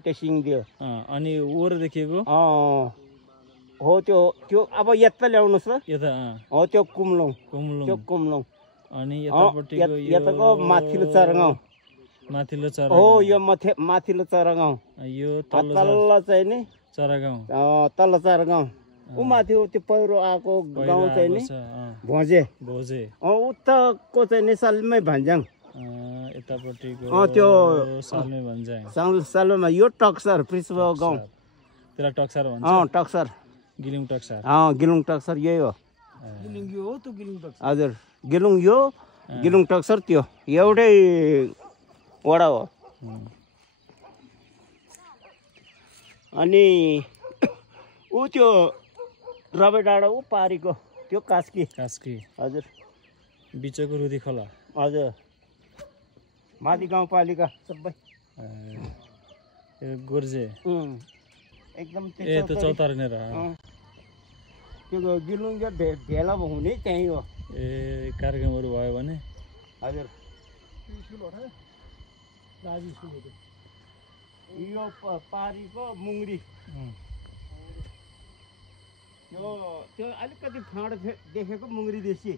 त्यो सिङदियो अनि ओर देखिएको हो त्यो त्यो अब यता ल्याउनुहोस् ल यता हो त्यो कुम्लुङ कुम्लुङ त्यो कुम्लुङ अनि यतापट्टिको यताको माथिल्लो चरगाउँ माथिल्लो हो यो माथिल्लो चरगाउँ यो तल्लो चाहिँ नि चरागाउँ तल्लो चरगाउँ ऊ माथि त्यो पहिरो आएको गाउँ चाहिँ नि भोजे भोजे उताको चाहिँ नि सालमै भन्ज्याङ यतापट्टिको त्यो सालमै भन्ज्याङ सालमा यो टक्सर पृष्ठ गाउँ त्यसलाई टक्सर भन्छ टक्सर गिलुङ टक्सर गिलुङ टक्सर यही हो गिलुङ यो हो त्यो गिलुङ टक्सर हजुर गिलुङ यो गिलुङ टक्सर त्यो एउटै वडा हो अनि ऊ त्यो रबे डाँडा ऊ पारीको त्यो कास्की हजुर बिचको रुदी खोला हजुर माथि गाउँपालिका सबै गोर्जे एकदम त्यो चौतारी र त्यो गिलुङ भेला हुने त्यहीँ हो कार्यक्रमहरू भयो भने हजुर यो पारीको मुङ्री त्यो अलिकति फाँड देखेको मुङ्री देशी